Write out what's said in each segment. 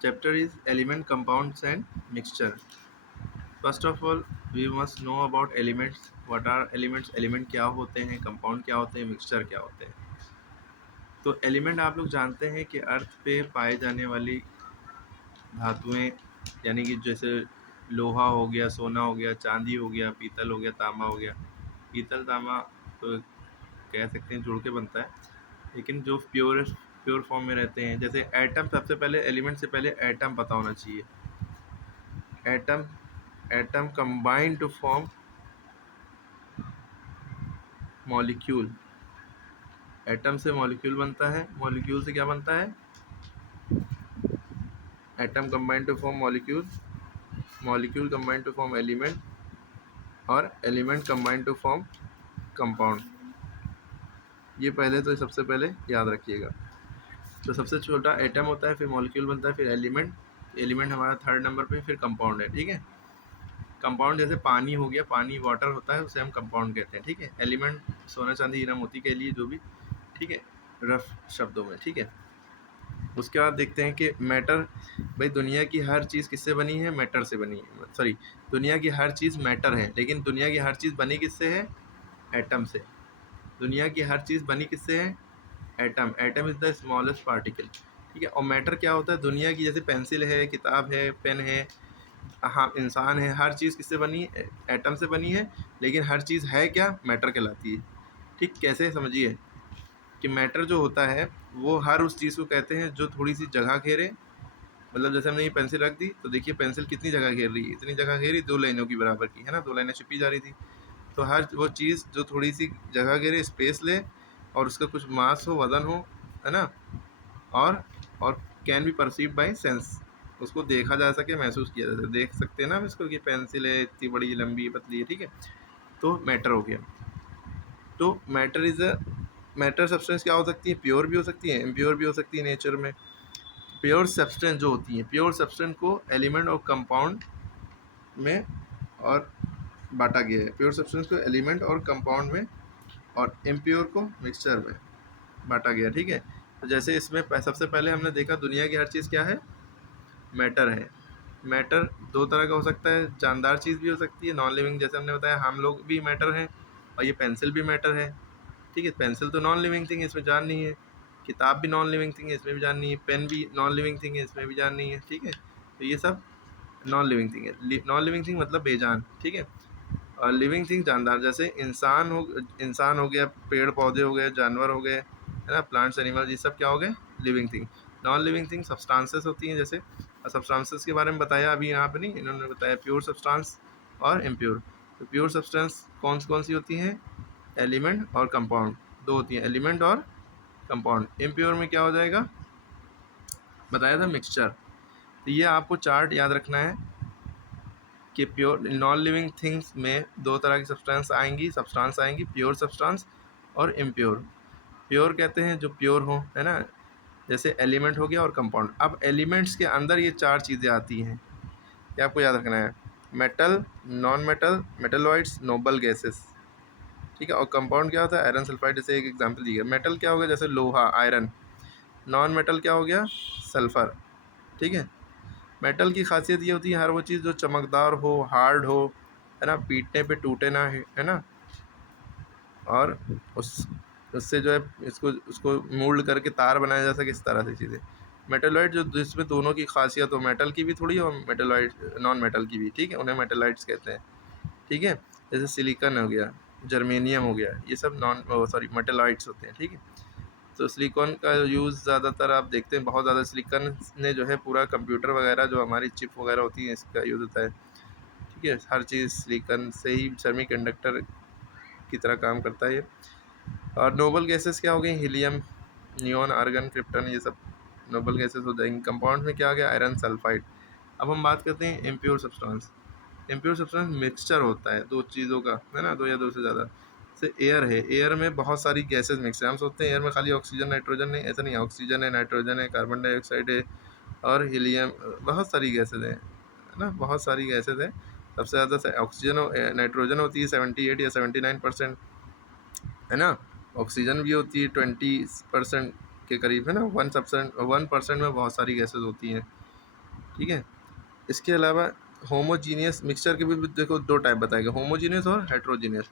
Chapter is element, compounds and mixture. First of all, we must know about elements. What are elements? Element क्या होते हैं, compound क्या होते हैं, mixture क्या होते हैं. तो एलिमेंट आप लोग जानते हैं कि अर्थ पे पाए जाने वाली धातुएं, यानी कि जैसे लोहा हो गया, सोना हो गया, चांदी हो गया, पीतल हो गया, तांबा हो गया. पीतल तांबा तो कह सकते हैं जुड़ के बनता है, लेकिन जो प्योर फॉर्म में रहते हैं, जैसे एटम. सबसे पहले एलिमेंट से पहले एटम पता होना चाहिए. Atom atom combine to form molecule. Atom से मॉलिक्यूल बनता है, मॉलिक्यूल से क्या बनता है? Atom combine to form molecule, molecule combine to form element, और element combine to form compound. ये पहले तो सबसे पहले याद रखिएगा. तो सबसे छोटा एटम होता है, फिर मॉलिक्यूल बनता है, फिर एलिमेंट. एलिमेंट हमारा थर्ड नंबर पे, फिर कंपाउंड है. ठीक है. कंपाउंड जैसे पानी हो गया, पानी वाटर होता है, उसे हम कंपाउंड कहते हैं. ठीक है. एलिमेंट सोना चांदी हीरा मोती के लिए जो भी. ठीक है, रफ शब्दों में. ठीक है. उसके बाद देखते हैं कि मैटर. भाई दुनिया की हर चीज़ किससे बनी है? मैटर से बनी है. सॉरी, दुनिया की हर चीज़ मैटर है, लेकिन दुनिया की हर चीज़ बनी किससे है? एटम से. दुनिया की हर चीज़ बनी किससे है? Atom. Atom is the smallest particle. ठीक है. और मैटर क्या होता है? दुनिया की जैसे पेंसिल है, किताब है, पेन है, हाँ इंसान है, हर चीज़ किससे बनी है? एटम से बनी है. लेकिन हर चीज़ है क्या? मैटर कहलाती है. ठीक. कैसे? समझिए कि मैटर जो होता है वो हर उस चीज़ को कहते हैं जो थोड़ी सी जगह घेरे. मतलब जैसे हमने ये पेंसिल रख दी, तो देखिए पेंसिल कितनी जगह घेर रही है? इतनी जगह घेरी, 2 लाइनों की बराबर की, है ना. 2 लाइनें छिपी जा रही थी. तो हर वो चीज़ जो थोड़ी सी जगह घेरे, स्पेस ले, और उसका कुछ मास हो, वजन हो, है ना, और और can be perceive by sense. उसको देखा जा सके, महसूस किया जा सके. देख सकते हैं ना हम इसको कि पेंसिल है, इतनी बड़ी, लंबी, पतली है. ठीक है. तो मैटर हो गया. तो matter is a matter substance क्या हो सकती है? प्योर भी हो सकती है, इम्प्योर भी हो सकती है नेचर में. प्योर सब्सटेंस जो होती है, प्योर सब्सटेंस को एलिमेंट और कंपाउंड में और बांटा गया है. प्योर सब्सटेंस को एलिमेंट और कंपाउंड में, और इम्प्योर को मिक्सचर में बांटा गया. ठीक है. तो जैसे इसमें सबसे पहले हमने देखा दुनिया की हर चीज़ क्या है? मैटर है. मैटर दो तरह का हो सकता है. जानदार चीज़ भी हो सकती है, नॉन लिविंग. जैसे हमने बताया हम लोग भी मैटर हैं, और ये पेंसिल भी मैटर है. ठीक है. पेंसिल तो नॉन लिविंग थिंग है, इसमें जान नहीं है. किताब भी नॉन लिविंग थिंग है, इसमें भी जान नहीं है. पेन भी नॉन लिविंग थिंग है, इसमें भी जान नहीं है. ठीक है. तो ये सब नॉन लिविंग थिंग है. नॉन लिविंग थिंग मतलब बेजान. ठीक है. और लिविंग थिंग जानदार, जैसे इंसान हो गया, पेड़ पौधे हो गए, जानवर हो गए, है ना, प्लांट्स, एनिमल, ये सब क्या हो गए? Living thing. Non living thing substances होती हैं. जैसे सब्सटेंसेस के बारे में बताया अभी यहाँ पे नहीं, इन्होंने बताया प्योर सब्सटेंस और इम्प्योर. तो प्योर सब्सटेंस कौन सी होती हैं? एलिमेंट और कंपाउंड. दो होती हैं, एलिमेंट और कंपाउंड. इम्प्योर में क्या हो जाएगा? बताया था मिक्सचर. तो ये आपको चार्ट याद रखना है कि प्योर नॉन लिविंग थिंग्स में दो तरह की सब्सटेंस आएंगी, प्योर सब्सटेंस और इम्प्योर. प्योर कहते हैं जो प्योर हो, है ना, जैसे एलिमेंट हो गया और कंपाउंड. अब एलिमेंट्स के अंदर ये चार चीज़ें आती हैं, ये आपको याद रखना है. Metal, non metal, metalloids, Nobel gases. ठीक है. और कंपाउंड क्या होता है? Iron sulphide. जैसे एक एग्जांपल दी गया. मेटल क्या हो गया? जैसे लोहा, आयरन. नॉन मेटल क्या हो गया? सल्फर. ठीक है. मेटल की खासियत ये होती है हर वो चीज़ जो चमकदार हो, हार्ड हो, है ना, पीटने पे टूटे ना, है ना, और उससे जो है इसको उसको मोल्ड करके तार बनाया जा सके, इस तरह से चीज़ें. मेटलॉइड जो जिसमें दोनों की खासियत हो, मेटल की भी थोड़ी और मेटलॉइड नॉन मेटल की भी. ठीक है. उन्हें मेटलाइट्स कहते हैं. ठीक है. जैसे सिलिकॉन हो गया, जर्मेनियम हो गया, ये सब मेटलॉइड्स होते हैं. ठीक है. तो सिलिकॉन का यूज़ ज़्यादातर आप देखते हैं, बहुत ज़्यादा सिलिकॉन ने जो है पूरा कंप्यूटर वगैरह, जो हमारी चिप वगैरह होती है, इसका यूज़ होता है. ठीक है. हर चीज़ सिलिकॉन से ही सेमी कंडक्टर की तरह काम करता है ये. और नोबल गैसेस क्या हो गई? हीलियम, नियॉन, आर्गन, क्रिप्टन, ये सब नोबल गैसेस हो जाएंगे. कंपाउंड में क्या आ गया? Iron sulphide. अब हम बात करते हैं impure substance. Impure substance mixture होता है दो चीज़ों का, है ना, दो या दो से ज़्यादा. जैसे एयर है, एयर में बहुत सारी गैसेस मिक्स है. हम सोचते हैं एयर में खाली ऑक्सीजन नाइट्रोजन, नहीं, ऐसा नहीं है. ऑक्सीजन है, नाइट्रोजन है, कार्बन डाइऑक्साइड है, और हीलियम. बहुत सारी गैसेज हैं, है ना, बहुत सारी गैसेज हैं. सबसे ज़्यादा ऑक्सीजन नाइट्रोजन होती है 78 या 79%, है ना. ऑक्सीजन भी होती है 20% के करीब, है ना. 1% में बहुत सारी गैसेज होती हैं. ठीक है। इसके अलावा होमोजीनियस मिक्सचर के भी देखो दो टाइप बताए गए, होमोजीनियस और हेट्रोजीनियस।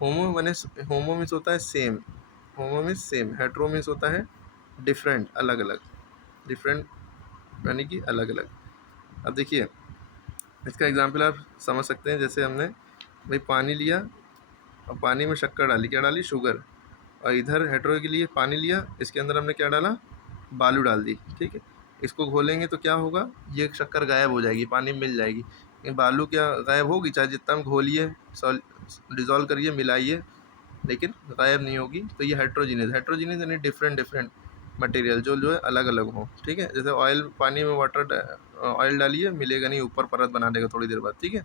होमो मीन्स होता है सेम, होमो मीन्स सेम, हेट्रो मीन्स होता है डिफरेंट, अलग अलग, डिफरेंट यानी कि अलग अलग। अब देखिए इसका एग्जांपल आप समझ सकते हैं, जैसे हमने भाई पानी लिया और पानी में शक्कर डाली, क्या डाली, शुगर, और इधर हेट्रो के लिए पानी लिया, इसके अंदर हमने क्या डाला, बालू डाल दी, ठीक है। इसको घोलेंगे तो क्या होगा, ये शक्कर गायब हो जाएगी, पानी में मिल जाएगी, लेकिन बालू क्या गायब होगी, चाहे जितना हम घोलिए, डिज़ोल्व करिए, मिलाइए, लेकिन गायब नहीं होगी। तो ये हेट्रोजीनियस यानी डिफरेंट डिफरेंट मटेरियल जो है अलग अलग हो, ठीक है। जैसे ऑयल, पानी में ऑयल डालिए, मिलेगा नहीं, ऊपर परत बना देगा थोड़ी देर बाद, ठीक है।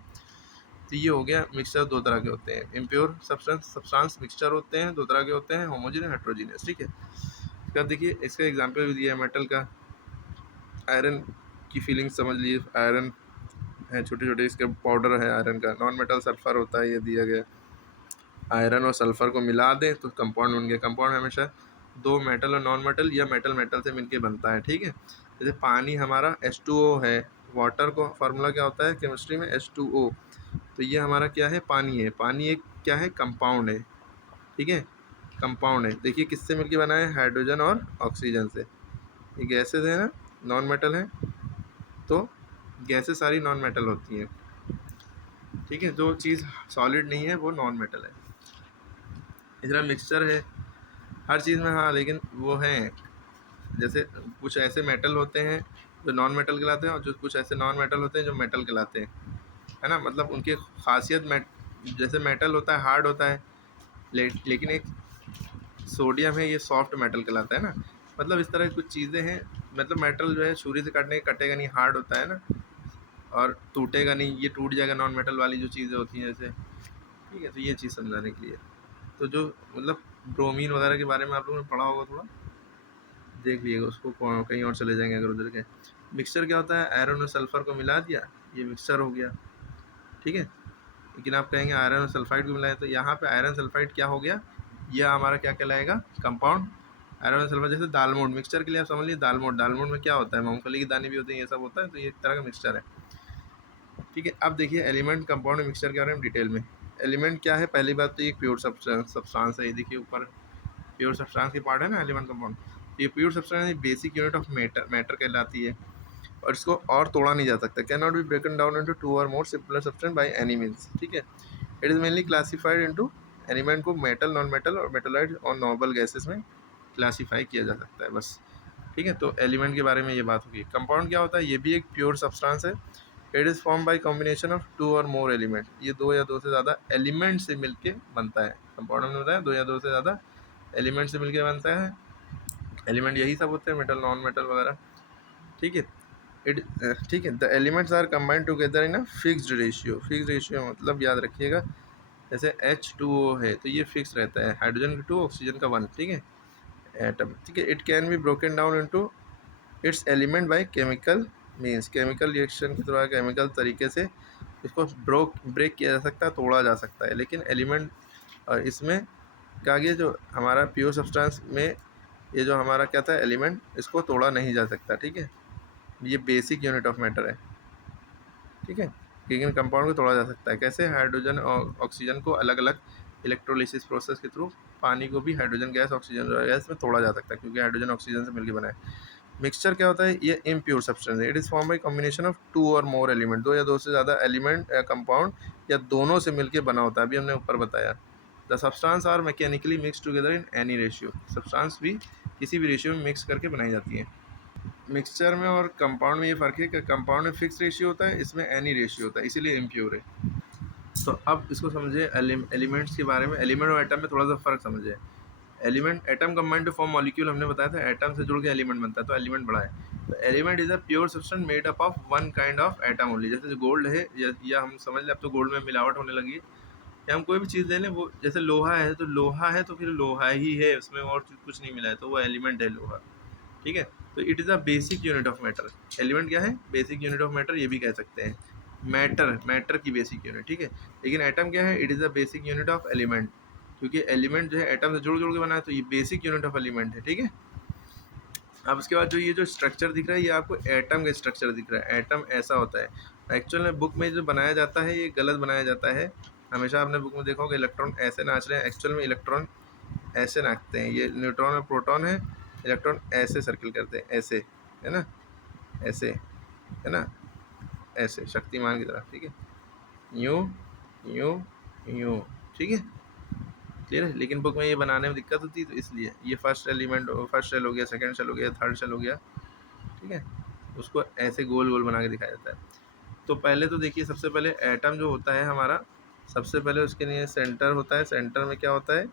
तो ये हो गया मिक्सचर, दो तरह के होते हैं, इम्प्योर सब्सटेंस मिक्सचर होते हैं, दो तरह के होते हैं, होमोजेनियस, हेट्रोजीनियस, ठीक है। इसके बाद देखिए इसका एग्जांपल भी दिया है मेटल का, आयरन की फीलिंग समझ लीजिए, आयरन है, छोटे छोटे इसके पाउडर है आयरन का, नॉन मेटल सल्फर होता है, ये दिया गया। आयरन और सल्फर को मिला दें तो कंपाउंड बन गया। कंपाउंड हमेशा दो मेटल और नॉन मेटल या मेटल मेटल से मिलके बनता है, ठीक है। जैसे पानी हमारा H2O है, वाटर को फार्मूला क्या होता है केमिस्ट्री में, H2O। तो ये हमारा क्या है, पानी है, पानी एक क्या है, कंपाउंड है, ठीक है, कंपाउंड है। देखिए किससे मिलके बना है, हाइड्रोजन और ऑक्सीजन से। ये गैसेज है ना, नॉन मेटल है, तो गैसेज सारी नॉन मेटल होती हैं, ठीक है। जो चीज़ सॉलिड नहीं है वो नॉन मेटल है। इस तरह मिक्सचर है हर चीज़ में, हाँ, लेकिन वो हैं, जैसे कुछ ऐसे मेटल होते हैं जो नॉन मेटल कहलाते हैं, और जो कुछ ऐसे नॉन मेटल होते हैं जो मेटल कहलाते हैं, है ना। मतलब उनकी खासियत जैसे मेटल होता है हार्ड होता है, लेकिन एक सोडियम है, ये सॉफ्ट मेटल कहलाता है ना। मतलब इस तरह की कुछ चीज़ें हैं, मतलब मेटल जो है छुरी से काटने कटेगा नहीं, हार्ड होता है ना, और टूटेगा नहीं, ये टूट जाएगा नॉन मेटल वाली जो चीज़ें होती हैं जैसे, ठीक है। तो ये चीज़ समझाने के लिए, तो जो मतलब ब्रोमीन वगैरह के बारे में आप लोगों ने पढ़ा होगा, थोड़ा देख लीजिएगा उसको, कहीं और चले जाएंगे अगर उधर के। मिक्सचर क्या होता है, आयरन और सल्फर को मिला दिया, ये मिक्सचर हो गया, ठीक है। लेकिन आप कहेंगे आयरन और सल्फाइड को मिलाए, तो यहाँ पे आयरन सल्फाइड क्या हो गया, यह हमारा क्या कहलाएगा, कंपाउंड। आयरन और सल्फर, जैसे दालमोट मिक्सचर के लिए आप समझ लीजिए, दालमोट में क्या होता है, मूंगफली की दाने भी होती हैं, ये सब होता है, तो ये एक तरह का मिक्सचर है, ठीक है। अब देखिए एलिमेंट, कंपाउंड, मिक्सचर के बारे में डिटेल में। एलिमेंट क्या है, पहली बात तो ये प्योर सब्सटेंस है, ये देखिए ऊपर प्योर सब्सटेंस की पार्ट है ना एलिमेंट कंपाउंड। ये pure substance basic unit of matter कहलाती है, और इसको और तोड़ा नहीं जा सकता, cannot be broken down into two or more simpler substance by any means, ठीक है। It is mainly classified into, element को मेटल, नॉन मेटल और मेटलाइट और नोबल गैसेस में क्लासीफाई किया जा सकता है, बस, ठीक है। तो एलिमेंट के बारे में ये बात होगी। कंपाउंड क्या होता है, ये भी एक प्योर सब्सटेंस है। It is form by combination of two or more element, ये दो या दो से ज़्यादा एलिमेंट से मिलके बनता है। कंपाउंड हमने बताया दो या दो से ज़्यादा एलिमेंट से मिलके बनता है। एलिमेंट यही सब होते हैं, मेटल, नॉन मेटल वगैरह, ठीक है। ठीक है, the elements are combined together in a fixed ratio. Fixed ratio मतलब याद रखिएगा, जैसे H2O है तो ये फिक्स रहता है, हाइड्रोजन का 2, ऑक्सीजन का 1, ठीक है, एटम, ठीक है। It can be broken down into its element by chemical means, chemical reaction के द्वारा, केमिकल तरीके से इसको ब्रेक किया जा सकता है, तोड़ा जा सकता है। लेकिन एलिमेंट, और इसमें क्या गया, जो हमारा प्योर सब्सटेंस में ये जो हमारा क्या था एलिमेंट, इसको तोड़ा नहीं जा सकता, ठीक है। ये बेसिक यूनिट ऑफ मैटर है, ठीक है। लेकिन कंपाउंड को तोड़ा जा सकता है, कैसे, हाइड्रोजन और ऑक्सीजन को अलग अलग इलेक्ट्रोलिसिस प्रोसेस के थ्रू पानी को भी हाइड्रोजन गैस, ऑक्सीजन गैस में तोड़ा जा सकता है, क्योंकि हाइड्रोजन ऑक्सीजन से मिलकर बना है। मिक्सचर क्या होता है, ये इम्प्योर सब्सटेंस है। It is form by combination of two or more element, दो या दो से ज़्यादा एलिमेंट या कंपाउंड या दोनों से मिलकर बना होता है, अभी हमने ऊपर बताया। The substance are mechanically mix together in any ratio, substance भी किसी भी रेशियो में मिक्स करके बनाई जाती है। मिक्सचर में और कंपाउंड में ये फ़र्क है कि कंपाउंड में फिक्स रेशियो होता है, इसमें एनी रेशियो होता है, इसीलिए इम्प्योर है। तो अब इसको समझिए एलिमेंट्स के बारे में, एलिमेंट और एटम में थोड़ा सा फ़र्क समझिए। Element, atom combined to form molecule, हमने बताया था एटम से जुड़ के एलिमेंट बनता है, तो एलिमेंट बड़ा है। तो element is a pure substance made up of one kind of atom only. जैसे गोल्ड है, या हम समझ लें अब तो गोल्ड में मिलावट होने लगी है, या हम कोई भी चीज़ ले लें, वो जैसे लोहा है तो लोहा है तो फिर लोहा ही है, उसमें और कुछ नहीं मिला है, तो वो एलिमेंट है लोहा, ठीक है। तो it is a basic unit of matter. Element क्या है, बेसिक यूनिट ऑफ मैटर, ये भी कह सकते हैं। मैटर की बेसिक यूनिट, ठीक है। लेकिन एटम क्या है, it is a basic unit of element, क्योंकि एलिमेंट जो है एटम से जुड़ जुड़ के बना है, तो ये बेसिक यूनिट ऑफ एलिमेंट है, ठीक है। अब उसके बाद जो ये जो स्ट्रक्चर दिख रहा है ये आपको एटम का स्ट्रक्चर दिख रहा है। एटम ऐसा होता है। एक्चुअल में बुक में जो बनाया जाता है ये गलत बनाया जाता है। हमेशा आपने बुक में देखा होगा इलेक्ट्रॉन ऐसे नाच रहे हैं, एक्चुअल में इलेक्ट्रॉन ऐसे नाचते हैं। ये न्यूट्रॉन और प्रोटॉन है, इलेक्ट्रॉन ऐसे सर्किल करते हैं, ऐसे, है ना, ऐसे, है ना, ऐसे शक्तिमान की तरह, ठीक है, यूँ यूँ यूँ, ठीक है, क्लियर है। लेकिन बुक में ये बनाने में दिक्कत होती है, तो इसलिए ये फर्स्ट एलिमेंट, फर्स्ट सेल हो गया, सेकंड सेल हो गया, थर्ड सेल हो गया, ठीक है, उसको ऐसे गोल गोल बना के दिखाया जाता है। तो पहले तो देखिए सबसे पहले एटम जो होता है हमारा, सबसे पहले उसके लिए सेंटर होता है। सेंटर में क्या होता है,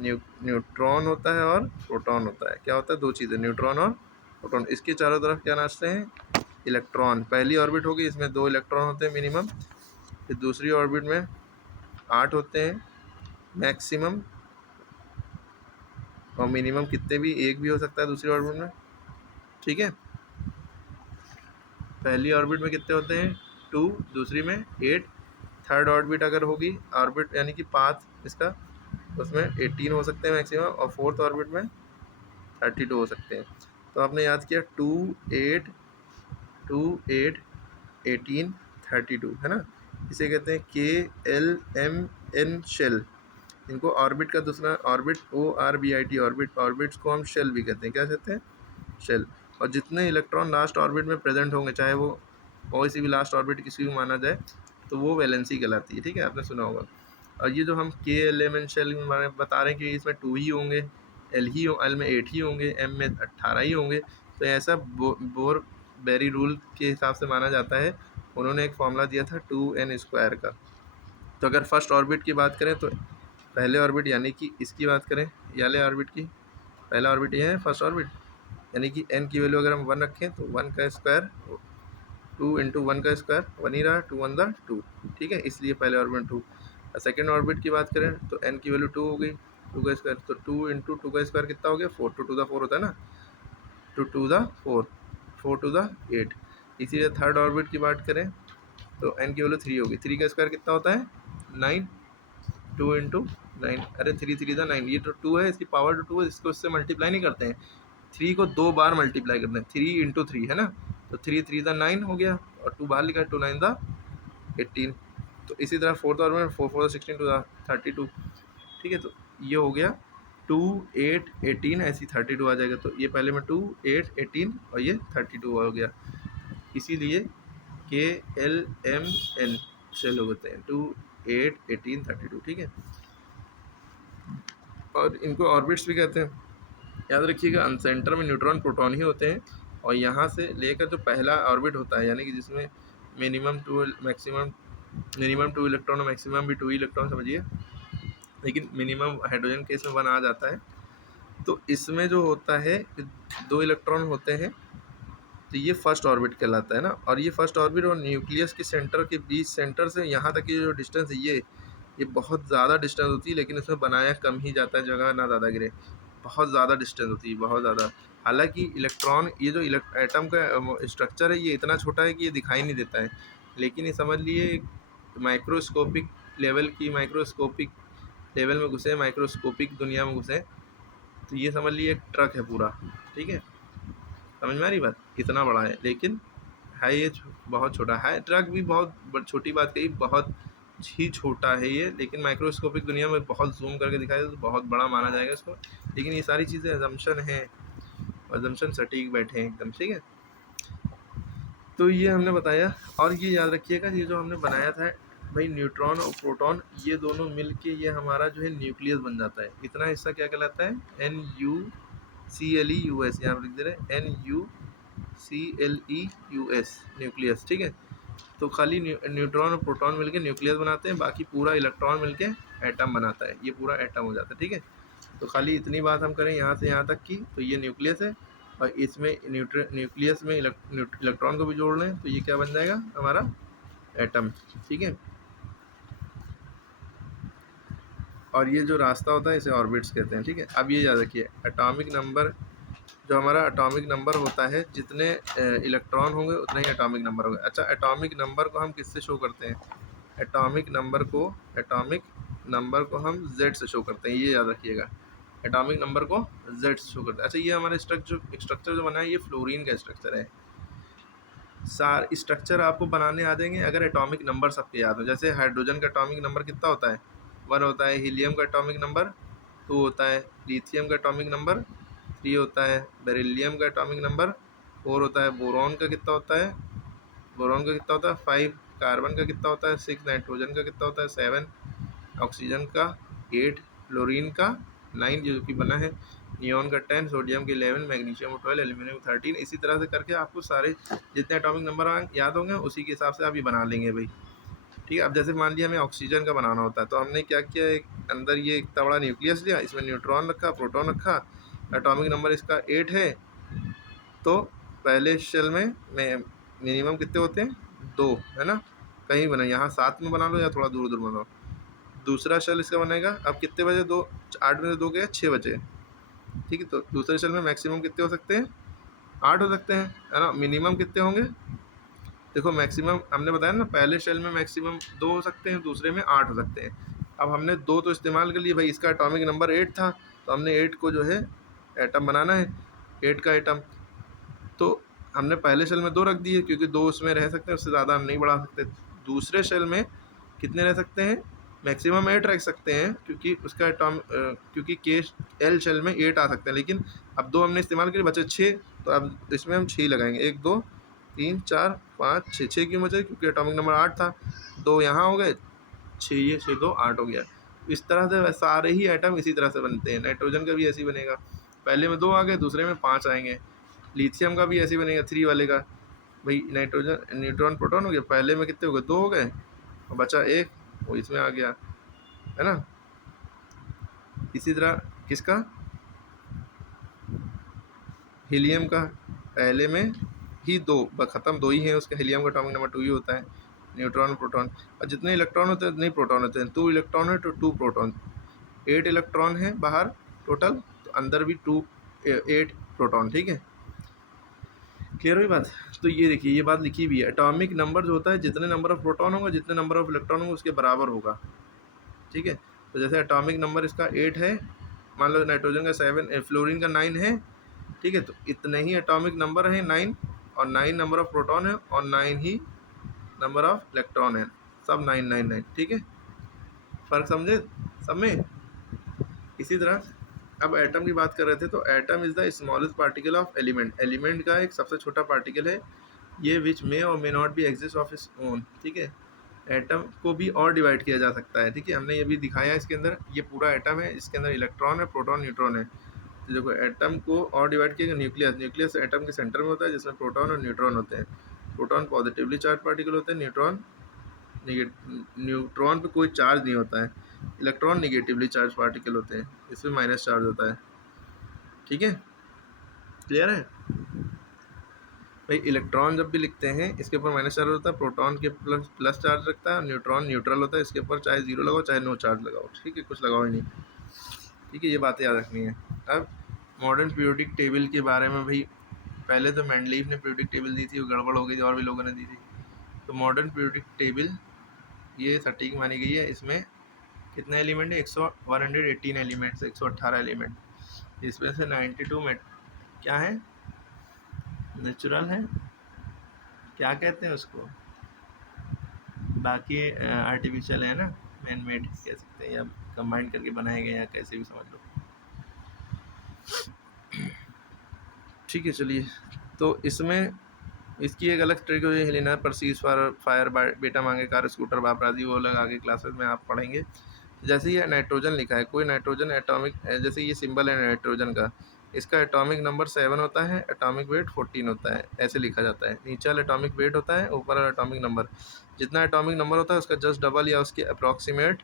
न्यूट्रॉन होता है और प्रोटॉन होता है। क्या होता है, दो चीज़ें, न्यूट्रॉन और प्रोटॉन। इसके चारों तरफ क्या नाचते हैं, इलेक्ट्रॉन। पहली ऑर्बिट होगी, इसमें 2 इलेक्ट्रॉन होते हैं मिनिमम। फिर दूसरी ऑर्बिट में 8 होते हैं मैक्सिमम, और मिनिमम कितने भी, एक भी हो सकता है दूसरी ऑर्बिट में, ठीक है। पहली ऑर्बिट में कितने होते हैं, 2, दूसरी में 8, थर्ड ऑर्बिट अगर होगी, ऑर्बिट यानी कि पाथ इसका, उसमें 18 हो सकते हैं मैक्सिमम, और फोर्थ ऑर्बिट में 32 हो सकते हैं। तो आपने याद किया 2, 8, 2, 8, 18, 32, है ना। इसे कहते हैं KLMN शेल। इनको ऑर्बिट का दूसरा ऑर्बिट ORBIT ऑर्बिट, ऑर्बिट्स को हम शेल भी कहते हैं। क्या कहते हैं, शेल। और जितने इलेक्ट्रॉन लास्ट ऑर्बिट में प्रेजेंट होंगे, चाहे वो कोई सी भी लास्ट ऑर्बिट किसी भी माना जाए, तो वो वैलेंसी कहलाती है, ठीक है, आपने सुना होगा। और ये जो हम KLMN शेल में बता रहे हैं कि इसमें 2 ही होंगे, एल में 8 ही होंगे, एम में 18 ही होंगे। तो ऐसा बोर बेरी रूल के हिसाब से माना जाता है। उन्होंने एक फॉर्मूला दिया था 2n² का। तो अगर फर्स्ट ऑर्बिट की बात करें, तो पहले ऑर्बिट यानी कि इसकी बात करें, ये वाले ऑर्बिट की, पहला ऑर्बिट ये है फर्स्ट ऑर्बिट, यानी कि n की वैल्यू अगर हम 1 रखें तो 1 का स्क्वायर, 2 इंटू 1 का स्क्वायर 1 ही रहा, 2 1 दा 2, ठीक है, इसलिए पहले ऑर्बिट 2। सेकेंड ऑर्बिट की बात करें तो n की वैल्यू 2 हो गई, 2 का स्क्वायर, तो 2 इंटू 2 का स्क्वायर कितना हो गया, 4, 2 टू द 4 होता है ना, 2 टू द 4, 4 टू द 8। इसीलिए थर्ड ऑर्बिट की बात करें तो n की वैल्यू 3 होगी, 3 का स्क्वायर कितना होता है, 9, 2 इंटू 9, अरे 3 3 था 9, ये तो 2 है, इसकी पावर तो 2 है, इसको इससे मल्टीप्लाई नहीं करते हैं, 3 को 2 बार मल्टीप्लाई करते हैं, 3 इंटू 3, है ना, तो 3 3 था 9 हो गया, और 2 बाहर लिखा, 2 9 था 18। तो इसी तरह फोर्थ ऑर्बिट में 4 4 16 टू 32, ठीक है। तो ये हो गया 2 8 18, ऐसी 32 आ जाएगा। तो ये पहले में 2 8 18 और ये 32 हो गया। इसीलिए KLMN शेल होते हैं, 2 8 18 32, ठीक है। और इनको ऑर्बिट्स भी कहते हैं। याद रखिएगा, सेंटर में न्यूट्रॉन प्रोटॉन ही होते हैं, और यहाँ से लेकर जो पहला ऑर्बिट होता है, यानी कि जिसमें मिनिमम 2 मैक्सिमम, मिनिमम 2 इलेक्ट्रॉन और मैक्सिमम भी 2 इलेक्ट्रॉन समझिए, लेकिन मिनिमम हाइड्रोजन केस में 1 आ जाता है। तो इसमें जो होता है 2 इलेक्ट्रॉन होते हैं, तो ये फर्स्ट ऑर्बिट कहलाता है ना। और ये फर्स्ट ऑर्बिट और न्यूक्लियस के सेंटर के बीच, सेंटर से यहाँ तक की जो डिस्टेंस है, ये बहुत ज़्यादा डिस्टेंस होती है, लेकिन इसमें बनाया कम ही जाता है, जगह ना ज़्यादा गिरे, बहुत ज़्यादा डिस्टेंस होती है, बहुत ज़्यादा। हालांकि इलेक्ट्रॉन, ये जो एटम का स्ट्रक्चर है, ये इतना छोटा है कि ये दिखाई नहीं देता है, लेकिन ये समझ लिए माइक्रोस्कोपिक लेवल की, माइक्रोस्कोपिक लेवल में घुसे, माइक्रोस्कोपिक दुनिया में घुसे, तो ये समझ लिए एक ट्रक है पूरा, ठीक है, समझ में आ रही बात, इतना बड़ा है, लेकिन है ये बहुत छोटा है। ट्रक भी बहुत छोटी बात कही, बहुत ही छोटा है ये, लेकिन माइक्रोस्कोपिक दुनिया में बहुत जूम करके दिखाया तो बहुत बड़ा माना जाएगा इसको। लेकिन ये सारी चीज़ें अजम्पशन हैं, अजम्पशन सटीक बैठे हैं एकदम, ठीक है। तो ये हमने बताया। और ये याद रखिएगा, ये जो हमने बनाया था भाई, न्यूट्रॉन और प्रोटॉन, ये दोनों मिल के ये हमारा जो है न्यूक्लियस बन जाता है। इतना हिस्सा क्या कहलाता है, NuCleus, यहाँ पर लिख दे रहे हैं NuCleus, न्यूक्लियस, ठीक है। तो खाली न्यूट्रॉन और प्रोटॉन मिलके न्यूक्लियस बनाते हैं, बाकी पूरा इलेक्ट्रॉन मिलके एटम बनाता है, ये पूरा एटम हो जाता है, ठीक है। तो खाली इतनी बात हम करें यहाँ से यहाँ तक की, तो ये न्यूक्लियस है, और इसमें न्यूक्लियस में इलेक्ट्रॉन को भी जोड़ लें तो ये क्या बन जाएगा, हमारा एटम, ठीक है। और ये जो रास्ता होता है इसे ऑर्बिट्स कहते हैं, ठीक है। अब ये याद रखिए, एटॉमिक नंबर, जो हमारा एटॉमिक नंबर होता है, जितने इलेक्ट्रॉन होंगे उतने ही एटॉमिक नंबर होंगे। अच्छा, एटॉमिक नंबर को हम किससे शो करते हैं, एटॉमिक नंबर को हम Z से शो करते हैं, ये याद रखिएगा। एटॉमिक नंबर को Z शो करता है। अच्छा, ये हमारा स्ट्रक्चर जो बना है ये फ्लोरीन का स्ट्रक्चर है। सारे स्ट्रक्चर आपको बनाने आ जाएंगे अगर एटॉमिक नंबर सबके याद हो। जैसे हाइड्रोजन का एटॉमिक नंबर कितना होता है, 1 होता है। हीलियम का एटॉमिक नंबर 2 होता है। लिथियम का एटॉमिक नंबर 3 होता है। बेरिलियम का एटॉमिक नंबर 4 होता है। बोरॉन का कितना होता है, बोरॉन का कितना होता है 5। कार्बन का कितना होता है 6। नाइट्रोजन का कितना होता है 7। ऑक्सीजन का 8। फ्लोरीन का 9 जो कि बना है। नियॉन का 10। सोडियम के 11। मैग्नीशियम 12। एल्यूमिनियम 13। इसी तरह से करके आपको सारे जितने एटॉमिक नंबर याद होंगे उसी के हिसाब से आप ये बना लेंगे भाई। ठीक है। अब जैसे मान लिया हमें ऑक्सीजन का बनाना होता है तो हमने क्या किया, एक अंदर ये इतना बड़ा न्यूक्लियस लिया, इसमें न्यूट्रॉन रखा, प्रोटॉन रखा, एटॉमिक नंबर इसका 8 है। तो पहले शेल में मिनिमम कितने होते हैं 2, है ना। कहीं बना, यहाँ 7 में बना लो या थोड़ा दूर दूर बनाओ। दूसरा शेल इसका बनेगा, अब कितने बजे 2, 8 में से 2 गया 6 बजे। ठीक है, तो दूसरे शेल में मैक्सिमम कितने हो सकते हैं 8 हो सकते हैं, है ना। मिनिमम कितने होंगे, देखो मैक्सिमम हमने बताया ना, पहले शेल में मैक्सिमम 2 हो सकते हैं, दूसरे में 8 हो सकते हैं। अब हमने 2 तो इस्तेमाल कर लिए भाई, इसका एटॉमिक नंबर 8 था तो हमने 8 को जो है एटम बनाना है, 8 का एटम। तो हमने पहले शेल में 2 रख दिए क्योंकि 2 उसमें रह सकते हैं, उससे ज़्यादा हम नहीं बढ़ा सकते। दूसरे शेल में कितने रह सकते हैं, मैक्सिमम 8 रख सकते हैं क्योंकि उसका क्योंकि के एल शेल में 8 आ सकते हैं। लेकिन अब 2 हमने इस्तेमाल किए, बचे 6, तो अब इसमें हम 6 लगाएंगे। 1 2 3 4 5 6, 6 क्यों बचे, क्योंकि एटॉमिक नंबर 8 था। 2 यहाँ हो गए, 6 ये 6 2 8 हो गया। इस तरह से सारे ही एटम इसी तरह से बनते हैं। नाइट्रोजन का भी ऐसे ही बनेगा, पहले में 2 आ गए, दूसरे में 5 आएंगे। लिथियम का भी ऐसे ही बनेगा 3 वाले का, भाई नाइट्रोजन न्यूट्रॉन प्रोटॉन हो गया, पहले में कितने हो गए 2 हो गए और बचा 1, वो इसमें आ गया, है ना। इसी तरह किसका, हीलियम का, पहले में ही 2 ख़त्म, 2 ही हैं उसका, हीलियम का एटॉमिक नंबर 2 ही होता है। न्यूट्रॉन प्रोटॉन, और जितने इलेक्ट्रॉन होते हैं उतने ही प्रोटॉन होते हैं। 2 इलेक्ट्रॉन है तो 2 प्रोटॉन, 8 इलेक्ट्रॉन है बाहर टोटल, तो अंदर भी 8 प्रोटॉन। ठीक है, क्लियर हुई बात। तो ये देखिए ये बात लिखी भी है, एटॉमिक नंबर जो होता है जितने नंबर ऑफ प्रोटॉन होगा जितने नंबर ऑफ इलेक्ट्रॉन होंगे उसके बराबर होगा। ठीक है, तो जैसे एटॉमिक नंबर इसका 8 है, मान लो नाइट्रोजन का 7, फ्लोरीन का 9 है। ठीक है, तो इतने ही एटॉमिक नंबर है 9, और 9 नंबर ऑफ प्रोटॉन है और 9 ही नंबर ऑफ इलेक्ट्रॉन है, सब 9 9 9। ठीक है, फ़र्क समझे सब में। इसी तरह अब एटम की बात कर रहे थे, तो atom is the smallest particle of element, element का एक सबसे छोटा पार्टिकल है ये, विच मे और may not be exist of its own. ठीक है, एटम को भी और डिवाइड किया जा सकता है। ठीक है, हमने ये भी दिखाया है इसके अंदर, ये पूरा एटम है, इसके अंदर इलेक्ट्रॉन है, प्रोटॉन, न्यूट्रॉन है। तो देखो एटम को और डिवाइड किया, न्यूक्लियस, न्यूक्लियस एटम के सेंटर में होता है जिसमें प्रोटॉन और न्यूट्रॉन होते हैं। प्रोटॉन पॉजिटिवली चार्ज पार्टिकल होते हैं, न्यूट्रॉन पे कोई चार्ज नहीं होता है। इलेक्ट्रॉन निगेटिवली चार्ज पार्टिकल होते हैं, इसमें माइनस चार्ज होता है। ठीक है, क्लियर है भाई। इलेक्ट्रॉन जब भी लिखते हैं इसके ऊपर माइनस चार्ज होता है, प्रोटॉन के प्लस चार्ज रखता है, न्यूट्रॉन न्यूट्रल होता है, इसके ऊपर चाहे 0 लगाओ चाहे नो चार्ज लगाओ। ठीक है, कुछ लगाओ ही नहीं। ठीक है, ये बातें याद रखनी है। अब मॉडर्न पीरियोडिक टेबल के बारे में भाई, पहले तो मैंडलीफ ने पीरियोडिक टेबल दी थी, वो गड़बड़ हो गई थी, और भी लोगों ने दी थी। तो मॉडर्न पीरियोडिक टेबल ये सटीक मानी गई है। इसमें कितने एलिमेंट है, 118 एलिमेंट्स, 118 एलिमेंट। इसमें से 92 क्या है, नेचुरल है, क्या कहते हैं उसको, बाकी आर्टिफिशियल है ना, मैन मेड कह सकते हैं, या कंबाइन करके बनाए गए, या कैसे भी समझ लो। ठीक है, चलिए, तो इसमें इसकी एक अलग ट्रिक है, हेलेना परसीज फायर बेटा मांगे कार स्कूटर बाप राजी, वो अलग आगे क्लासेस में आप पढ़ेंगे। जैसे ये नाइट्रोजन लिखा है, कोई नाइट्रोजन एटॉमिक, जैसे ये सिंबल है नाइट्रोजन का, इसका एटॉमिक नंबर 7 होता है, एटॉमिक वेट 14 होता है, ऐसे लिखा जाता है। नीचे वाला एटॉमिक वेट होता है, ऊपर वाला एटॉमिक नंबर। जितना एटॉमिक नंबर होता है उसका जस्ट डबल या उसके अप्रॉक्सीमेट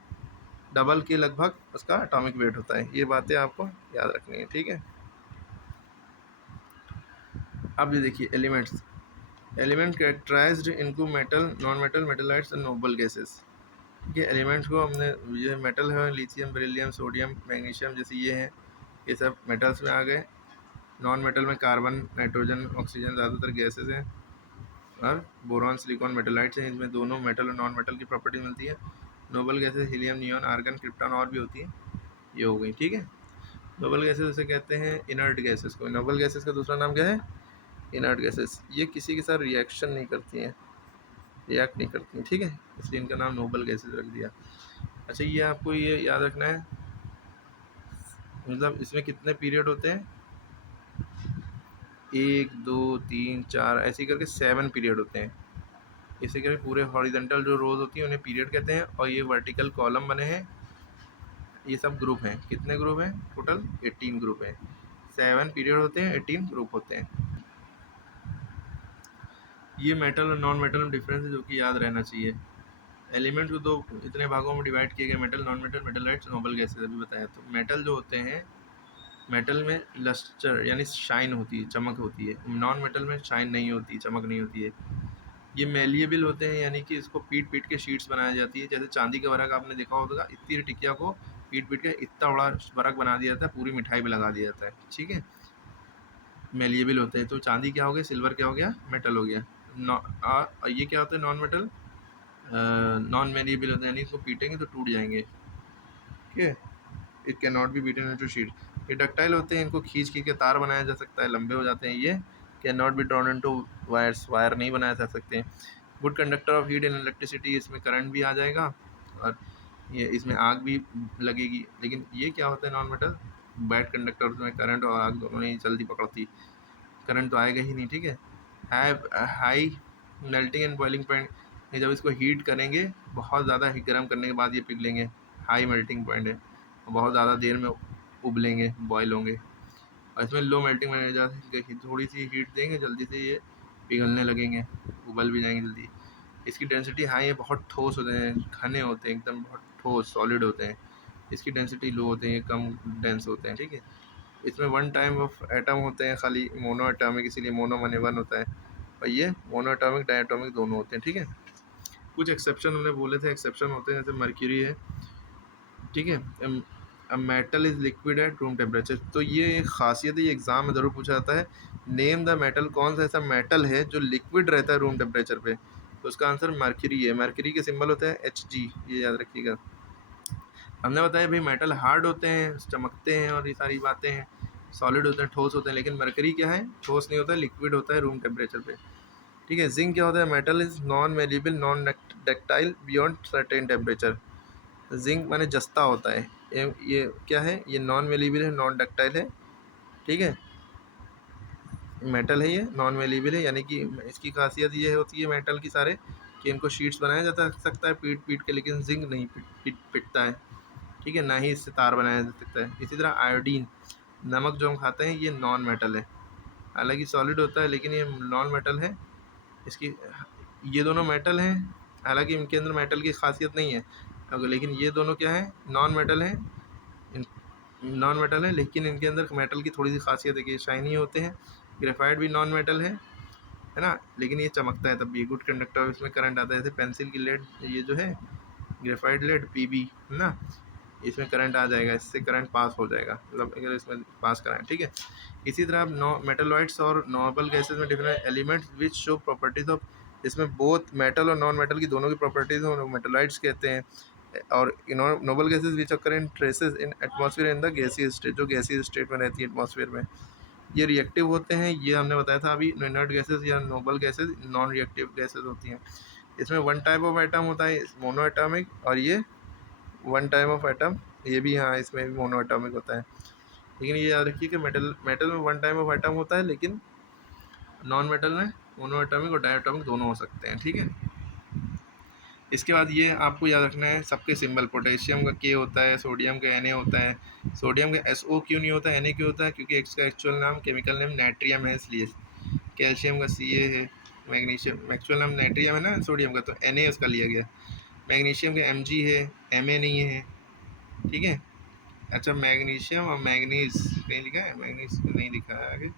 डबल के लगभग उसका एटॉमिक वेट होता है। ये बातें आपको याद रखनी है। ठीक है, अब ये देखिए elements, element characterized into metal, non metal, metalloids and noble gases. ठीक है, एलिमेंट्स को हमने, ये मेटल है, लिथियम, बेरिलियम, सोडियम, मैग्नीशियम जैसे ये हैं, ये सब मेटल्स में आ गए। नॉन मेटल में कार्बन, नाइट्रोजन, ऑक्सीजन ज़्यादातर गैसेस हैं, और बोरॉन, सिलिकॉन मेटलाइट्स हैं, इसमें दोनों मेटल और नॉन मेटल की प्रॉपर्टी मिलती है। Noble gases helium, neon, argon, krypton और भी होती हैं। ये हो गई। ठीक है, नोबल गैसेस उसे कहते हैं इनर्ट गैसेस को। नोबल गैसेस का दूसरा नाम क्या है? Inert gases. ये किसी के साथ रिएक्शन नहीं करती हैं, रिएक्ट नहीं करती हैं, ठीक है, इसलिए इनका नाम नोबल गैसेस रख दिया। अच्छा, ये आपको ये याद रखना है, मतलब इसमें कितने पीरियड होते हैं? 1 2 3 4 ऐसे करके 7 पीरियड होते हैं। इसी करके पूरे हॉरिजेंटल जो रोज होती हैं उन्हें पीरियड कहते हैं, और ये वर्टिकल कॉलम बने हैं, ये सब ग्रुप हैं। कितने ग्रुप हैं? टोटल 18 ग्रुप हैं। 7 पीरियड होते हैं, 18 ग्रुप होते हैं। ये मेटल और नॉन मेटल में डिफरेंस है जो कि याद रहना चाहिए। एलिमेंट को दो इतने भागों में डिवाइड किए गए, metal, non metal, मेटलाइट्स, noble gases, अभी बताया। तो मेटल जो होते हैं, मेटल में लस्टर यानी शाइन होती है, चमक होती है। नॉन मेटल में शाइन नहीं होती, चमक नहीं होती है। ये मेलिएबल होते हैं, यानी कि इसको पीट पीट के शीट्स बनाई जाती है। जैसे चांदी का वर्क आपने देखा होगा, इतनी टिकिया को पीट पीट के इतना बड़ा वर्क बना दिया जाता है, पूरी मिठाई में लगा दिया जाता है, ठीक है। मेलिएबल होते हैं। तो चांदी क्या हो गया? सिल्वर क्या हो गया? मेटल हो गया। ये क्या होता है? नॉन मेटल, नॉन मेलिएबल होते हैं, यानी इसको पीटेंगे तो टूट जाएंगे, ठीक है। It can not be beaten into sheet. ये डक्टाइल होते हैं, इनको खींच खींच के तार बनाया जा सकता है, लंबे हो जाते हैं। ये can not be drawn into wires, wire नहीं बनाया जा सकते हैं। Good conductor of heat and electricity, इसमें करंट भी आ जाएगा और ये इसमें आग भी लगेगी। लेकिन ये क्या होता है? नॉन मेटल बैड कंडक्टर, उसमें करंट और आग दोनों ही जल्दी पकड़ती, करंट तो आएगा ही नहीं, ठीक है। High melting and boiling point, ये जब इसको हीट करेंगे, बहुत ज़्यादा गर्म करने के बाद ये पिघलेंगे, हाई मेल्टिंग पॉइंट है, बहुत ज़्यादा देर में उबलेंगे, बॉयल होंगे। और इसमें लो मेल्टिंग पॉइंट, जैसे थोड़ी सी हीट देंगे जल्दी से ये पिघलने लगेंगे, उबल भी जाएंगे जल्दी। इसकी डेंसिटी हाई है, बहुत ठोस होते हैं, घने होते हैं, एकदम बहुत ठोस सॉलिड होते हैं। इसकी डेंसिटी लो होते हैं, ये कम डेंस होते हैं, ठीक है। इसमें 1 टाइप ऑफ एटम होते हैं खाली, मोनो एटॉमिक, इसीलिए मोनो माने 1 होता है, और ये मोनो एटॉमिक डायटॉमिक दोनों होते हैं, ठीक है। कुछ एक्सेप्शन हमने बोले थे, एक्सेप्शन होते हैं, जैसे मर्क्यूरी है, ठीक है। Metal is liquid at room temperature, तो ये एक खासियत है, ये एग्जाम में ज़रूर पूछा जाता है। नेम द मेटल, कौन सा ऐसा मेटल है जो लिक्विड रहता है रूम टेम्परेचर पे? तो उसका आंसर मर्क्यूरी है। मर्क्यूरी के सिंबल होता है Hg, ये याद रखिएगा। हमने बताया भाई मेटल हार्ड होते हैं, चमकते हैं और ये सारी बातें हैं, सॉलिड होते हैं, ठोस होते हैं, लेकिन मरकरी क्या है? ठोस नहीं होता है, लिक्विड होता है रूम टेम्परेचर पे, ठीक है। जिंक क्या होता है? Metal is non malleable, non ductile beyond certain temperature. Zinc माने जस्ता होता है, ये क्या है? ये नॉन मेलिबल है, नॉन डक्टाइल है, ठीक है। मेटल है, ये नॉन मेलिबल है, यानी कि इसकी खासियत ये होती है मेटल की सारे, कि इनको शीट्स बनाया जा सकता है पीट पीट के, लेकिन जिंक नहीं पिटता है, ठीक है, ना ही इससे तार बनाया जा सकता है। इसी तरह आयोडीन, नमक जो हम खाते हैं, ये नॉन मेटल है, हालांकि सॉलिड होता है, लेकिन ये नॉन मेटल है। इसकी ये दोनों मेटल हैं, हालांकि इनके अंदर मेटल की खासियत नहीं है, लेकिन ये दोनों क्या है? नॉन मेटल है, नॉन मेटल है, लेकिन इनके अंदर मेटल की थोड़ी सी खासियत है कि ये शाइनी होते हैं। ग्रेफाइट भी नॉन मेटल है ना, लेकिन ये चमकता है तब भी, गुड कंडक्टर, इसमें करंट आता है। जैसे पेंसिल की लेड, ये जो है ग्रेफाइट लेड PB है ना, इसमें करंट आ जाएगा, इससे करंट पास हो जाएगा, मतलब अगर इसमें पास कराएं, ठीक है। इसी तरह आप मेटलॉइड्स और नॉर्मल गैसेज में different elements which show properties of, इसमें बोथ मेटल और नॉन मेटल की दोनों की प्रॉपर्टीज हैं, मेटलॉइड्स कहते हैं। और noble gases which occur in traces in atmosphere in the गैसीय स्टेट, जो गैसीय स्टेट में रहती है एटमॉस्फेयर में, ये रिएक्टिव होते हैं। ये हमने बताया था अभी, इनर्ट गैसेज या noble gases non reactive gases होती हैं। इसमें 1 टाइप ऑफ एटम होता है, मोनो एटॉमिक, और ये 1 टाइप ऑफ एटम, ये भी, हाँ, इसमें भी मोनो एटॉमिक होता है। लेकिन ये याद रखिए कि मेटल में 1 टाइप ऑफ एटम होता है, लेकिन नॉन मेटल में मोनो एटॉमिक और डायटॉमिक दोनों हो सकते हैं, ठीक है। इसके बाद ये आपको याद रखना है सबके सिंबल, पोटेशियम का K होता है, सोडियम का Na होता है। सोडियम का SO क्यों नहीं होता, Na क्यों होता है? क्योंकि इसका एक्चुअल नाम, केमिकल नेम नाइट्रियम है, इसलिए। कैल्शियम का Ca है। मैग्नीशियम एक्चुअल नाम नाइट्रियम है ना सोडियम का, तो Na उसका लिया गया। मैग्नीशियम का Mg है, Ma नहीं है, ठीक है। अच्छा, मैग्नीशियम और मैग्नीज कहीं लिखा है? मैग्नीज नहीं लिखा है आगे,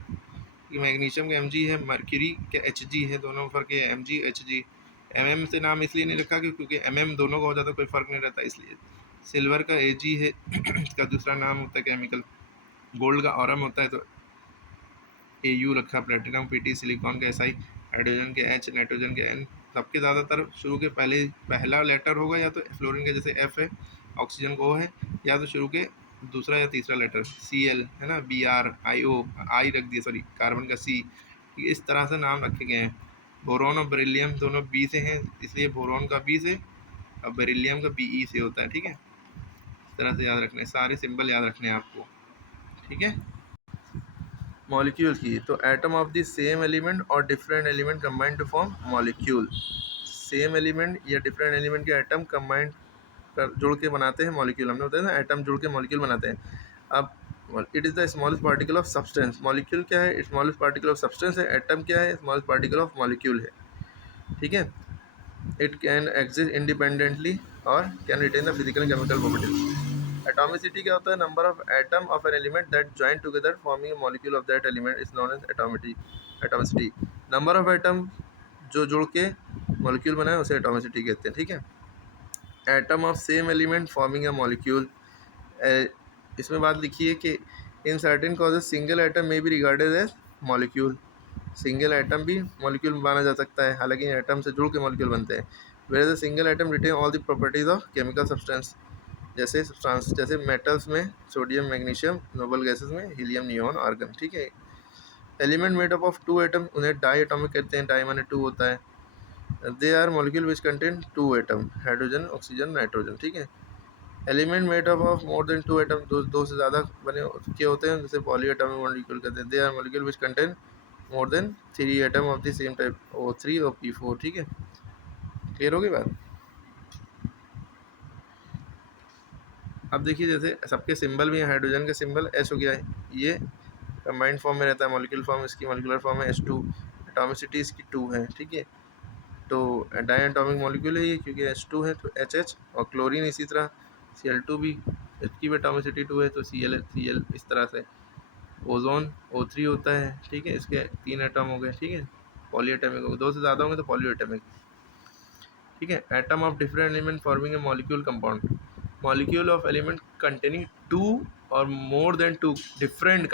कि मैग्नीशियम का Mg है, मर्क्यूरी का Hg है, दोनों में फ़र्क है, Mg Hg। से नाम इसलिए नहीं रखा क्योंकि दोनों का हो जाता, कोई फ़र्क नहीं रहता, इसलिए। सिल्वर का Ag है, इसका दूसरा नाम होता है केमिकल। गोल्ड का ऑरम होता है, तो Au रखा। प्लेटिनम Pt, सिलिकॉन का Si, हाइड्रोजन के H, नाइट्रोजन के N। सबके ज़्यादातर शुरू के पहला लेटर होगा, या तो फ्लोरीन के जैसे F है, ऑक्सीजन को O है, या तो शुरू के दूसरा या तीसरा लेटर Cl है ना, BrIO, आई रख दिया, सॉरी कार्बन का C, इस तरह से नाम रखे गए हैं। बोरोन और बेरिलियम दोनों B से हैं, इसलिए बोरोन का B से और बेरिलियम का Be से होता है। ठीक है, इस तरह से याद रखना है, सारे सिंबल याद रखने हैं आपको। ठीक है, मॉलिक्यूल की तो atom of the same element और different element combined to form molecule. Same element या डिफरेंट एलिमेंट के एटम कंबाइंड कर जुड़ के बनाते हैं मॉलिक्यूल। हमने बताया ना, एटम जुड़ के मॉलिक्यूल बनाते हैं। अब it is the smallest particle of substance. Molecule क्या है? स्मॉलेस्ट पार्टिकल ऑफ सब्सटेंस है। एटम क्या है? स्मॉलेस्ट पार्टिकल ऑफ मॉलिक्यूल है। ठीक है, इट कैन एग्जिस्ट इंडिपेंडेंटली और can retain the physical and chemical properties. Atomicity क्या होता है? Number of atom of an element that join together forming a molecule of that element is known as atomicity. Number of atom जो जुड़ के molecule बनाए उसे atomicity कहते हैं। ठीक है, atom of same element forming a molecule. इसमें बात लिखी है कि in certain cases single atom में भी regarded as molecule. Single atom भी मॉलिक्यूल माना जा सकता है, हालांकि एटम से जुड़ के मॉलिक्यूल बनते हैं। Where the single atom retain all the properties of chemical substance. जैसे मेटल्स में सोडियम, मैग्नीशियम, नोबल गैसेस में हीलियम, नियॉन, आर्गन। ठीक है, element made up of two atom उन्हें डाई एटॉमिक कहते हैं। डाई माने टू होता है। They are molecule which contain two atom, hydrogen, oxygen, nitrogen. ठीक है, element made up of more than two atom, दो से ज़्यादा बने के होते हैं, जैसे पॉली एटॉमिक मॉलिक्यूल कहते हैं। They are molecule which contain more than three atom of the same type, O3 और P4। ठीक है, क्लियर होगी बात? अब देखिए, जैसे सबके सिंबल भी हैं। हाइड्रोजन का सिंबल H हो गया है, ये कंबाइंड फॉर्म में रहता है। मॉलिक्यूल फॉर्म इसकी, मॉलिकुलर फॉर्म है H2। एटॉमिसिटी इसकी 2 है। ठीक है, तो डाई एटॉमिक मॉलिक्यूल है ये, क्योंकि H2 है तो HH। और क्लोरीन इसी तरह Cl2 भी, इसकी भी एटॉमिसिटी 2 है तो Cl इस तरह से। ओजोन O3 होता है। ठीक है, इसके 3 एटम हो गए। ठीक है, पॉली एटमिक हो गए, 2 से ज़्यादा होंगे तो पॉली एटमिक। ठीक है, atom of different element forming a molecule compound. Molecule of element containing 2 or more than 2 different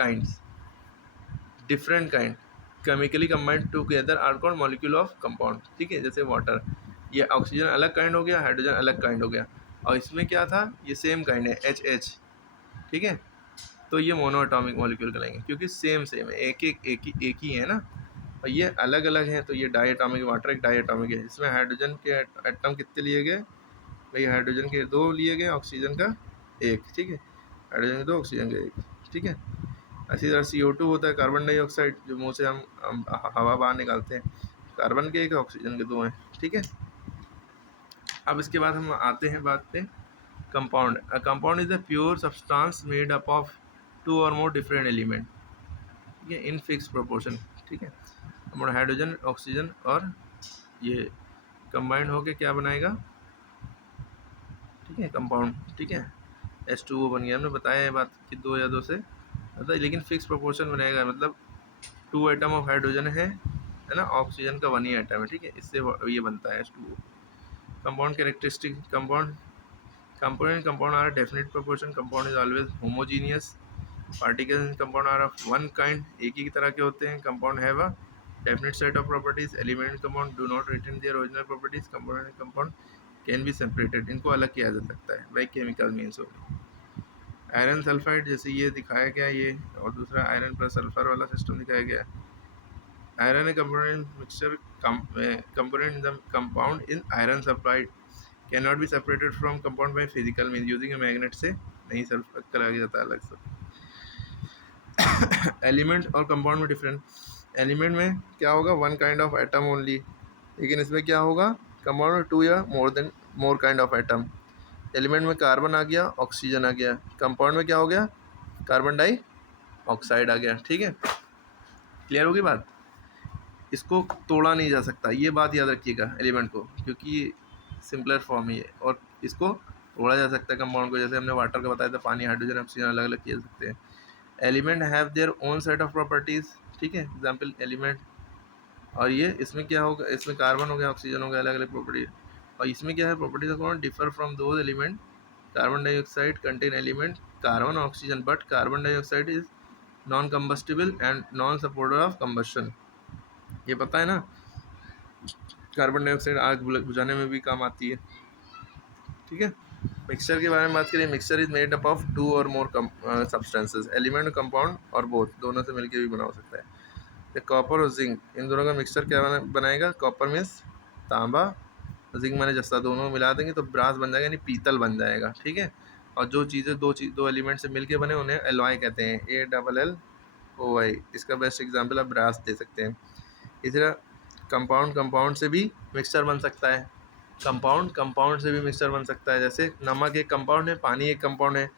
kind chemically combined together are called molecule of compound. ठीक है, जैसे वाटर, ये ऑक्सीजन अलग काइंड हो गया, हाइड्रोजन अलग काइंड हो गया, और इसमें क्या था? ये सेम काइंड है, HH। ठीक है, तो ये मोनो एटॉमिक मॉलिक्यूल कहलाएंगे, क्योंकि सेम है, एक ही है ना। और ये अलग अलग हैं, तो ये डाई एटॉमिक, वाटर एक डाई एटॉमिक है। इसमें हाइड्रोजन के एटम कितने लिए गए भाई? हाइड्रोजन के 2 लिए गए, ऑक्सीजन का 1। ठीक है, हाइड्रोजन के 2, ऑक्सीजन का 1। ठीक है, इसी तरह CO2 होता है, कार्बन डाइऑक्साइड, जो मुंह से हम हवा बाहर निकालते हैं। कार्बन के 1, ऑक्सीजन के 2 हैं। ठीक है, अब इसके बाद हम आते हैं बात पे compound. A compound is a pure substance made up of 2 or more different element. ठीक है, इन फिक्स प्रोपोर्शन। ठीक है, हमारा हाइड्रोजन, ऑक्सीजन और ये कंबाइंड होके क्या बनाएगा? ठीक है, कंपाउंड। ठीक है, H2O बन गया। हमने बताया ये बात कि 2 या 2 से मतलब, लेकिन फिक्स प्रोपोर्शन बनेगा, मतलब 2 एटम ऑफ हाइड्रोजन है ना, ऑक्सीजन का 1 ही एटम है। ठीक है, इससे ये बनता है H2O। Compound characteristic, compound are a definite proportion. Compound is always homogeneous. Particles in compound are of one kind, एक ही तरह के होते हैं। Compound have a definite set of properties. Element in compound do not retain their original properties. Component in compound can be separated. इनको अलग किया जा सकता है by chemical means only. Iron sulphide, जैसे ये दिखाया गया ये, और दूसरा आयरन प्लस सल्फर वाला सिस्टम दिखाया गया। Iron A component mixture component in the compound in iron sulfide cannot be separated from compound by physical means using a magnet से नहीं सेल्फ करा जाता अलग से। एलिमेंट और कंपाउंड में डिफरेंट। एलिमेंट में क्या होगा? 1 काइंड ऑफ एटम ओनली, लेकिन इसमें क्या होगा? कंपाउंड में 2 या more kind of atom. Element में कार्बन आ गया, ऑक्सीजन आ गया। कंपाउंड में क्या हो गया? कार्बन डाई ऑक्साइड आ गया। ठीक है, क्लियर होगी बात? इसको तोड़ा नहीं जा सकता, ये बात याद रखिएगा एलिमेंट को, क्योंकि सिंपलर फॉर्म ही है। और इसको तोड़ा जा सकता है कंपाउंड को, जैसे हमने वाटर का बताया था, पानी, हाइड्रोजन, ऑक्सीजन अलग अलग किए सकते हैं। Element have their own set of properties. ठीक है, एग्जाम्पल एलिमेंट। और ये इसमें क्या होगा? इसमें कार्बन हो गया, ऑक्सीजन हो गया, अलग अलग प्रॉपर्टी। और इसमें क्या है? प्रॉपर्टीज ऑफ कौन differ from those element. Carbon dioxide contain element carbon oxygen, but carbon dioxide is non combustible and non supporter of combustion. ये पता है ना, कार्बन डाइऑक्साइड आग बुझाने में भी काम आती है। ठीक है, मिक्सचर के बारे में बात करें, mixture is made up of 2 or more substances, element, compound और बोथ, दोनों से मिलकर भी बना हो सकता है। कॉपर और जिंक, इन दोनों का मिक्सचर क्या बनाएगा? कॉपर मीन्स तांबा, जिंक माने जस्ता, दोनों मिला देंगे तो ब्रास बन जाएगा, यानी पीतल बन जाएगा। ठीक है, और जो चीज़ें दो एलिमेंट से मिलके बने उन्हें एलॉय कहते हैं, ALLOY। इसका बेस्ट एग्जांपल आप ब्रास दे सकते हैं। इसी तरह कंपाउंड से भी मिक्सचर बन सकता है, कंपाउंड से भी मिक्सचर बन सकता है। जैसे नमक एक कंपाउंड है, पानी एक कंपाउंड है,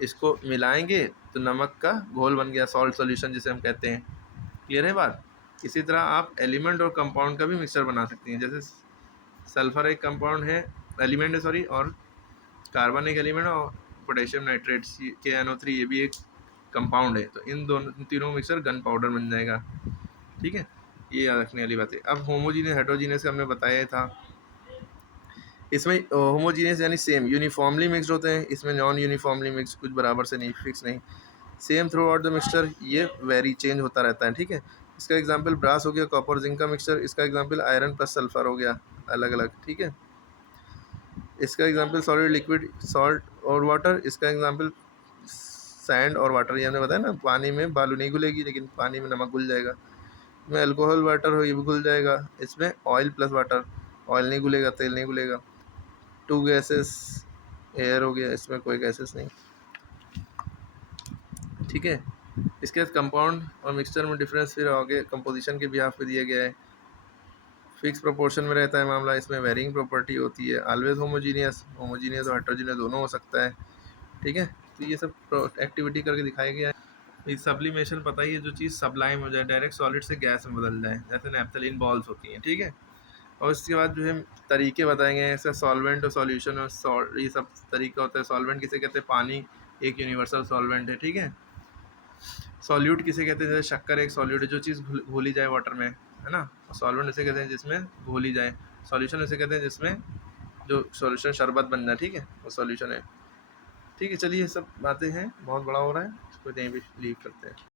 इसको मिलाएंगे तो नमक का घोल बन गया, सॉल्ट सॉल्यूशन जिसे हम कहते हैं। क्लियर है बात? इसी तरह आप एलिमेंट और कंपाउंड का भी मिक्सचर बना सकती हैं। जैसे सल्फर एक कंपाउंड है, एलिमेंट है सॉरी, और कार्बन एक एलिमेंट, और पोटेशियम नाइट्रेट KNO3 ये भी एक कंपाउंड है। तो इन तीनों मिक्सचर गन पाउडर बन जाएगा। ठीक है, ये याद रखने वाली बात है। अब होमोजीनियस हेटेरोजीनियस का हमने बताया था। इसमें होमोजीनियस यानी सेम, यूनिफॉर्मली मिक्सड होते हैं, इसमें नॉन यूनिफॉर्मली मिक्स, कुछ बराबर से नहीं, फिक्स नहीं। Same through out the mixture, ये वेरी चेंज होता रहता है। ठीक है, इसका एग्जांपल ब्रास हो गया, कॉपर जिंक का मिक्सचर, इसका एग्जांपल आयरन प्लस सल्फर हो गया, अलग अलग। ठीक है, इसका एग्जांपल सॉलिड लिक्विड सॉल्ट और वाटर, इसका एग्जांपल सैंड और वाटर। ये हमने बताया ना, पानी में बालू नहीं घुलेगी लेकिन पानी में नमक घुल जाएगा। इसमें अल्कोहल वाटर हो, ये भी घुल जाएगा। इसमें ऑयल प्लस वाटर, ऑयल नहीं घुलेगा, तेल नहीं घुलेगा। 2 गैसेस एयर हो गया, इसमें कोई गैसेस नहीं। ठीक है, इसके बाद कंपाउंड और मिक्सचर में डिफरेंस फिर आगे कंपोजिशन के बिहाफ पे दिया गया है। फिक्स प्रोपोर्शन में रहता है मामला, इसमें वेरिंग प्रॉपर्टी होती है। ऑलवेज होमोजीनियस और हेटेरोजीनियस दोनों हो सकता है। ठीक है, तो ये सब एक्टिविटी करके दिखाया गया है। सब्लिमेशन पता ही है, जो चीज़ सब्लाइम हो जाए, डायरेक्ट सॉलिड से गैस में बदल जाए, जैसे नैप्थलीन बॉल्स होती हैं। ठीक है, और उसके बाद जो है तरीके बताएंगे, ऐसा सॉल्वेंट और सॉल्यूशन और ये सब तरीका होता है। सॉल्वेंट किसे कहते हैं? पानी एक यूनिवर्सल सॉल्वेंट है। ठीक है, सॉल्यूट किसे कहते हैं? जैसे शक्कर एक सॉल्यूट है, जो चीज़ घोली जाए वाटर में, है ना। सॉल्वेंट इसे कहते हैं जिसमें घोली जाए। सॉल्यूशन इसे कहते हैं जिसमें जो सॉल्यूशन शरबत बन जाए। ठीक है, वो सॉल्यूशन है। ठीक है, चलिए ये सब बातें हैं, बहुत बड़ा हो रहा है, इसको यहीं पे लीव करते हैं।